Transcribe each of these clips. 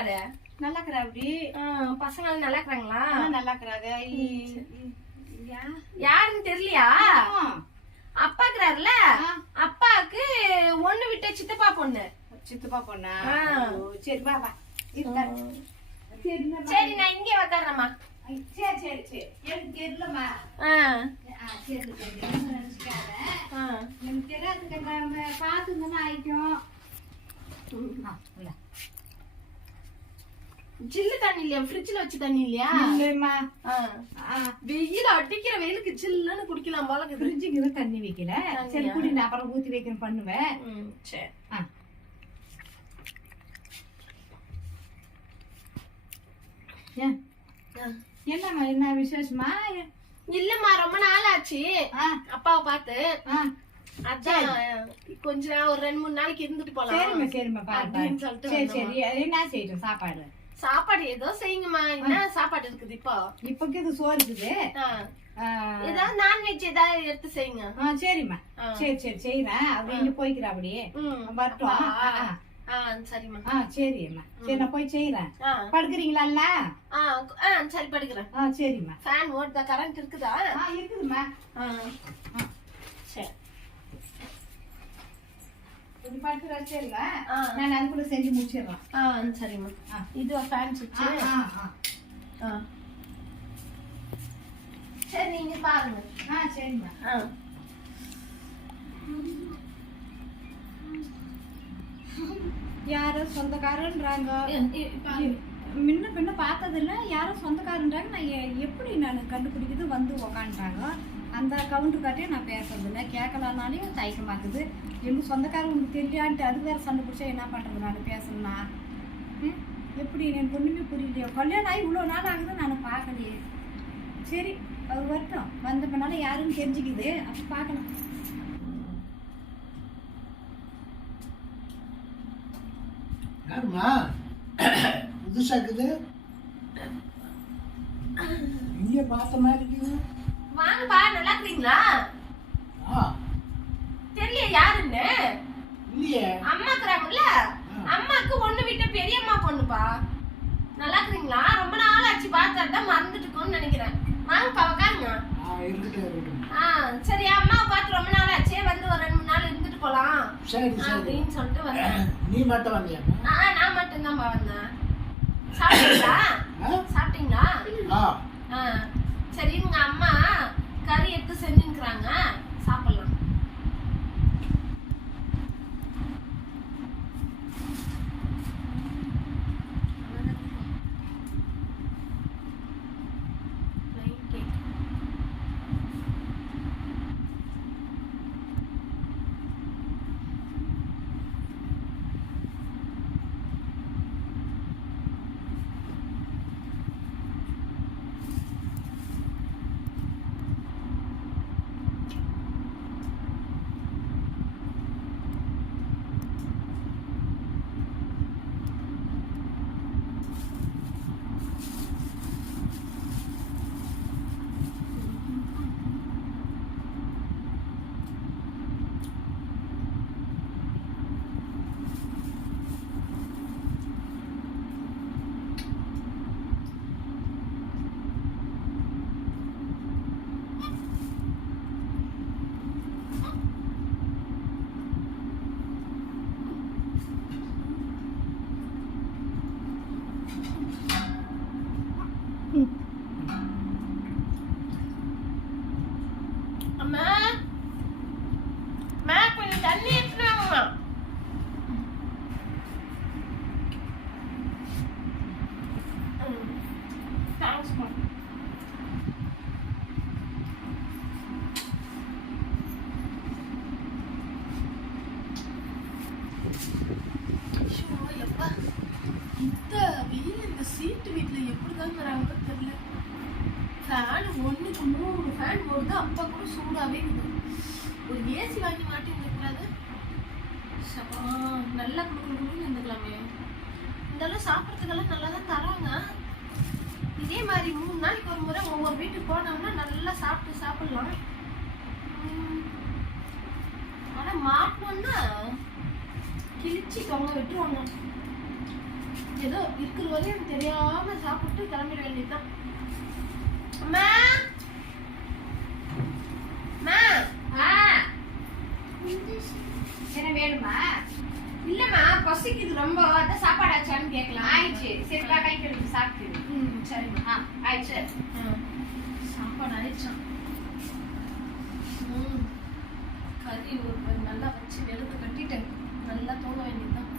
இருக்கிறாரு நல்லா இருக்கிறா அப்படி? ஆ, பசங்க நல்லா இருக்கிறாங்களா நல்லா இருக்கிறாங்க? யாருன்னு தெரியலையா. அப்பா இருக்கிறாருல. அப்பாவுக்கு ஒண்ணு விட்ட சித்தப்பா பொண்ணு. சித்தப்பா பொண்ணா? சரி வா வா. சரி நான் இங்கே உக்காடுறேம்மா சரி சரி சரி. எனக்கு தெரியலம்மா ஆ. சரி நினைச்சுக்காத. ஆ. எனக்கு தெரியாதுங்க நம்ம பார்த்துருந்தோன்னா ஆயிக்கும். ஆ, இல்ல. ஜில்லு தண்ணி இல்லையா? ஃப்ரிட்ஜ்ல வச்ச தண்ணி இல்லையா. ஆ, வெயில் அடிக்கிற வெயிலுக்கு ஜில்லுன்னு குடிக்கலாம் போல ஃப்ரிட்ஜுக்கு தான் தண்ணி வைக்கல. சரி? குடி நான் அப்புறம் ஊத்தி வைக்கணும் பண்ணுவேன். சரி. என்னம்மா என்ன விசேஷமா? இல்லம்மா ரொம்ப நாள் ஆச்சு அப்பாவை பார்த்து. கொஞ்ச நாள் ஒரு ரெண்டு மூணு நாளைக்கு இருந்துட்டு போலாம். சரிம்மா சரிம்மா சரி. சரி என்ன செய்யட்டும் சாப்பாடு. சாப்பாடு ஏதோ செய்யுங்கம்மா. என்ன சாப்பாடு இருக்குது இப்போ? இப்போக்கு இது சோறு இருக்குது. ஏதாவது நான்வெஜ் ஏதாவது எடுத்து செய்யுங்க. ஆ சரிம்மா. சரி சரி செய்யறேன் அப்படி இங்க போய்க்கிறா அப்படியே. வரட்டும். சரிம்மா. ஆ சரிம்மா. சரி நான் போய் செய்யறேன் படுக்கிறீங்களால்ல ஆ ஆ சரி படுக்கிறேன். ஆ சரிம்மா. ஃபேன் ஓடுதா கரண்ட் இருக்குதா? ஆ இருக்குதும்மா. ஆ. சரி. இப்படி. நான் அதுக்குள்ள செஞ்சு முடிச்சிடுறேன் ஆ சரிம்மா. இது ஃபேன் சுவிட்ச் ஆ, சரி நீங்க பாருங்க. ஆ சரிம்மா. ஆ. யாரோ சொந்தக்காரன்றாங்க. முன்ன பின்ன பார்த்ததில்ல. யாரோ சொந்தக்காரன்றாங்க. நான் எப்படி நான் கண்டுபிடிக்கிறது? வந்து உக்காந்துட்டாங்க. அந்த கவுண்டர் காட்டியே நான் பேசுறதில்ல கேட்கலான்னாலே தயக்கமாக்குது எங்கள் சொந்தக்காரங்க உங்களுக்கு தெரியான்ட்டு அது வேற சண்டை பிடிச்சா என்ன பண்ணுறது நான் பேசணும்னா? எப்படி? எனக்கு ஒன்றுமே புரியலையோ? கல்யாணம் ஆகி இவ்வளோ நாள் ஆகுது நான் பார்க்கலையே. சரி அவர் வரட்டும். வந்த பின்னால யாருன்னு தெரிஞ்சுக்குது. அப்போ பார்க்கலாம். யாருமா புதுசா இருக்குது? இங்கே பார்த்த மாதிரி இருக்குது. வாங்கப்பா நல்லா இருக்கிறீங்களா ஆ. தெரியல யாருன்னு? அம்மா இருக்கிறாங்கல்ல? அம்மாக்கு ஒண்ணு விட்ட பெரியம்மா பொண்ணுப்பா. நல்லா இருக்கிறீங்களா? ரொம்ப நாள் ஆச்சு பார்த்தா தான் மறந்துட்டுக்கோன்னு நினைக்கிறேன். வாங்கப்பா உட்காருங்க ஆ சரி அம்மாவை பார்த்து ரொம்ப நாள் ஆச்சே வந்து ஒரு ரெண்டு மூணு நாள் இருந்துட்டு போலாம். அப்படின்னு சொல்லிட்டு வந்தேன். நீ மட்டும் வந்தியாம்மா ஆ நான் மட்டும்தான்ப்பா வந்தேன். சாப்பிட்டீங்களா? சாப்பிட்டீங்களா? ஆ. ஆ சரி அம்மா கறி எடுத்து செஞ்சுக்கிறாங்க சாப்பிடலாம் Plain cake. அம்மா அம்மா கொஞ்சம் தண்ணி எடுத்துனாங்கம்மா தேங்க்ஸ்மா இந்த வெயில் இந்த சீட்டு வீட்டில் எப்படிதாங்கிறாங்க தெரியல ஃபேன் ஒன்றுக்கு மூணு ஃபேன் ஓடுது அப்போ கூட சூடாகவே இருக்குது ஒரு ஏசி வாங்கி மாட்டி இருந்துக்கூடாது நல்லா கொடுக்கணும்னு இருந்துக்கலாமே. இதெல்லாம் சாப்பிட்றதுக்கெல்லாம் நல்லா தான் தராங்க. இதே மாதிரி மூணு நாளைக்கு ஒரு முறை ஒவ்வொரு வீட்டுக்கு போனோம்னா நல்லா சாப்பிட்டு சாப்பிட்லாம். ஆனால் மாட்டோம்னா கிழிச்சு தொங்க விட்டுருவாங்க. ஏதோ இருக்கிற வரையும் தெரியாமல் சாப்பிட்டு கிளம்பிட வேண்டியதுதான் அம்மா அம்மா ஆ என்ன வேணுமா இல்லம்மா பசிக்குது ரொம்ப. அதான் சாப்பாடு ஆச்சான்னு கேட்கலாம் ஆயிடுச்சு. சரி வா கை கழுவி சாப்பிட்டு ம் சரிம்மா. ஆ ஆயிடுச்சு. சாப்பாடு ஆயிடுச்சான் கறி ஒரு நல்லா வச்சு வெளுத்து கட்டிட்டு நல்லா தூங்க வேண்டியதுதான்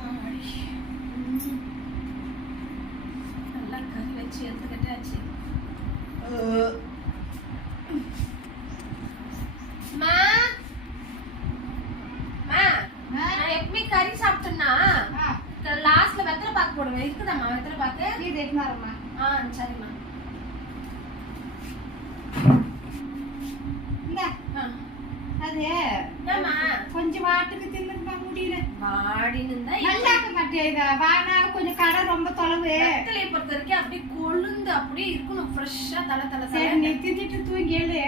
அம்மாடி. ம். நல்லா கறி வச்சு எடுத்து கட்டாச்சு மா மா நான் எப்பவுமே கறி சாப்பிட்டேன்னா லாஸ்ட்ல வெத்தலை பாக்கு போடுவேன். இருக்குதாம்மா வெத்தலை பாக்கு? இது எட்டுனாரம்மா ஆ சரிம்மா. இல்ல ஆ. அது கொஞ்சம் வாட்டுக்கு தின்னுமா வாடின்னு இருந்தா நல்லா இருக்க மாட்டேன் இத? வானா கொஞ்சம் கடை ரொம்ப தொலைவு. வெத்தலையை பொறுத்த வரைக்கும் அப்படியே கொழுந்து அப்படியே இருக்கணும் ஃப்ரெஷ்ஷா தலை தலை சரி நீ தின்னுட்டு தூங்கி எழு.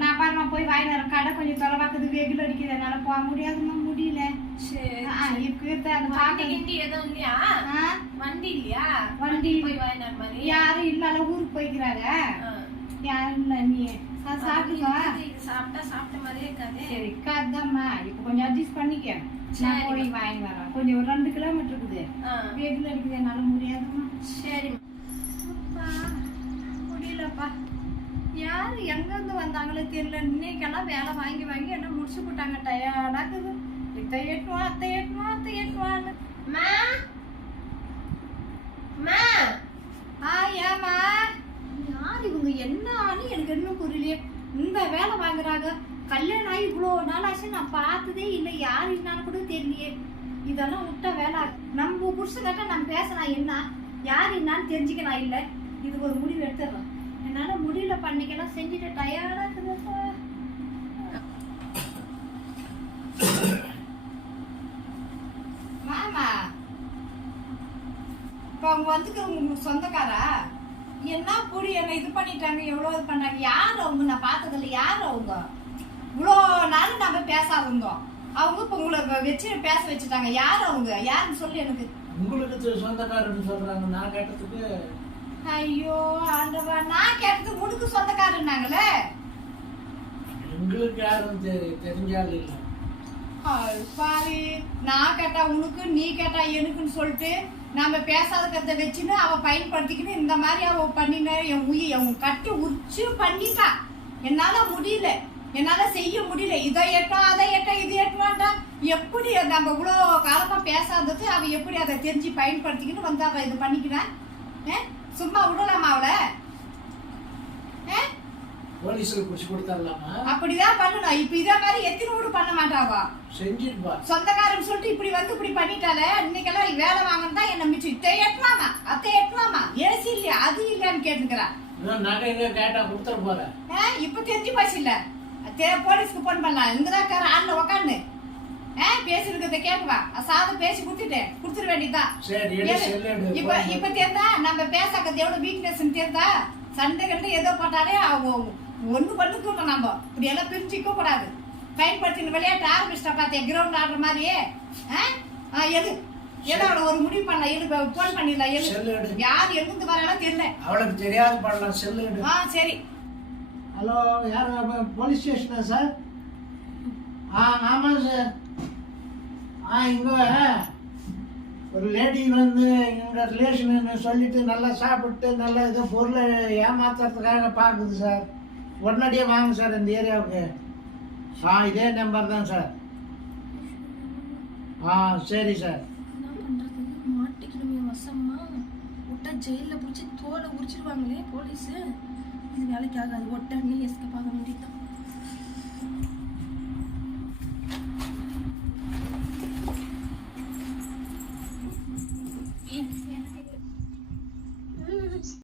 நான் பாருமா போய் வாங்கி வரேன் கடை கொஞ்சம் தொலைவாக்குது வெயில் அடிக்குது என்னால போக முடியாதுமா முடியல. வண்டி இல்லையா? வண்டி. போய் வாங்கினார் மாதிரி யாரும் இல்லாத ஊருக்கு போய்க்கிறாங்க. யாரும் இல்ல நீ சா- சாப்பிடுவா? சாப்பிட்டா சாப்பிட்ட மாதிரியே இருக்காது. சரி கதம்மா இப்போ கொஞ்சம் அட்ஜஸ்ட் பண்ணிக்க. நான். போய் வாங்கி வரேன். கொஞ்சம் ஒரு ரெண்டு கிலோமீட்டர் இருக்குது. வெயில் அடிக்குது என்னால முடியாதுமா சரி முடியலப்பா. யார் எங்கேருந்து வந்தாங்களோ தெரியல. இன்னைக்கெல்லாம் வேலை வாங்கி வாங்கி என்ன முடிச்சு போட்டாங்க. டயர்டாக்குது இத்தை எட்டுவா அத்தை எட்டுவா அத்தை எட்டுவான்னு மா மா ஆ ஏமா யார் இவங்க என்ன ஆளு எனக்கு இன்னும் புரியலையே இந்த வேலை வாங்குறாங்க கல்யாணம் ஆகி இவ்வளோ நாள் ஆச்சு நான் பார்த்ததே இல்லை. யார் இருந்தாலும் கூட தெரியலையே. இதெல்லாம் விட்ட வேலை நம்ம புருஷங்கிட்ட நம்ம பேசலாம் என்ன? யார் என்னான்னு தெரிஞ்சுக்கலாம் இல்லை? இது ஒரு முடிவு எடுத்துடலாம். என்னால் முடியல பண்ணிக்கலாம். செஞ்சுட்டு டயர்டாக இருக்குதுப்பா. மாமா. இப்போ அவங்க வந்துக்கிறவங்க உங்களுக்கு சொந்தக்காரா? என்ன புடி என்ன இது பண்ணிட்டாங்க எவ்வளோ இது பண்ணாங்க? யார் அவங்க? நான் பார்த்ததில்ல. யார் அவங்க? இவ்வளோ நாள் நம்ம பேசாதவங்க அவங்க இப்போ உங்களை வச்சு பேச வச்சுட்டாங்க. யார் அவங்க? யாருன்னு சொல்லி எனக்கு. உங்களுக்கு சொந்தக்காரன்னு சொல்றாங்க. நான் கேட்டதுக்கு ஐயோ ஆண்டவா நான் கேட்டது உனக்கு சொந்தக்காரன்னாங்களே? எங்களுக்கு யாரும் தெ- தெரிஞ்சாலும் இல்லை. பாரு நான் கேட்டா உனக்கு நீ கேட்டா எனக்குன்னு சொல்லிட்டு நாம பேசாத கத்தை வச்சுன்னு அவ பயன்படுத்திக்கின்னு இந்த மாதிரி அவ பண்ணின என் உயிர் அவன் கட்டி உச்சு பண்ணிட்டா. என்னால முடியல. என்னால செய்ய முடியல. இதை எட்டும் அதை எட்டும் இது எட்டுவான்டா எப்படி நம்ம இவ்வளோ காலமா பேசாதது அவ எப்படி அதை தெரிஞ்சு பயன்படுத்திக்கின்னு வந்து அவ இது பண்ணிக்கிறான் ஆ? சும்மா விடலாமா அவளை? அப்படிதான் பண்ணணும் இப்ப இதே மாதிரி எத்தனை வீடு பண்ண மாட்டாவா சொந்தக்காரன் சொல்லிட்டு இப்படி வந்து இப்படி பண்ணிட்டாலே இன்னைக்கெல்லாம் வேலை வாங்கணும் தான் என்ன மிச்சம்? இத்தை எட்டுவாமா? அத்தை எட்டுவாமா? ஏசி இல்லையா? அது இல்லையான்னு கேட்டுக்கிறான். இதை இப்ப தெரிஞ்சு போச்சு இல்ல? தே போலீஸ்க்கு போன் பண்ணலாம் இங்கதான் இருக்காரு ஆள்ல உக்காந்து ஆ பேசிருக்கிறத கேக்குவா சாதம் பேசி கொடுத்துட்டு கொடுத்துட எடு இப்ப இப்ப தெரிந்தா? நம்ம பேசாக்கிறது எவ்வளவு வீக்னஸ் தெரிந்தா? சண்டை கண்டு ஏதோ போட்டாலே ஒண்ணு பண்ணுக்கணும் நம்ம இப்படி எல்லாம் பிரிச்சுக்க கூடாது பயன்படுத்தின விளையாட்டு ஆரம்பிச்சிட்டா பார்த்தேன் கிரவுண்ட் ஆடுற மாதிரியே. ஆ? எது ஏதோ ஒரு முடிவு பண்ணலாம் எது போன் பண்ணிடலாம் எடு. யார் எங்கிருந்து வராலும் தெரியல. அவளுக்கு தெரியாத பண்ணலாம் செல்லு ஆ சரி. ஹலோ யார்? Police ஸ்டேஷனா sir? ஆ ஆமாம் சார். ஆ இங்கே ஒரு லேடி வந்து எங்கள் ரிலேஷன் சொல்லிட்டு நல்லா சாப்பிட்டு நல்லா ஏதோ பொருளை ஏமாத்துறதுக்காக பார்க்குது சார். உடனடியாக வாங்க சார் இந்த ஏரியாவுக்கு. ஆ இதே நம்பர் தான் சார். ஆ சரி சார். என்ன பண்றது? மாட்டிக்கணுமே வசம்மா விட்டா ஜெயிலில் பிடிச்சி தோலை உரிச்சிருவாங்களே போலீஸு இது வேலைக்கு ஆகாது உடனே எஸ்கேப் ஆக வேண்டியதுதான்.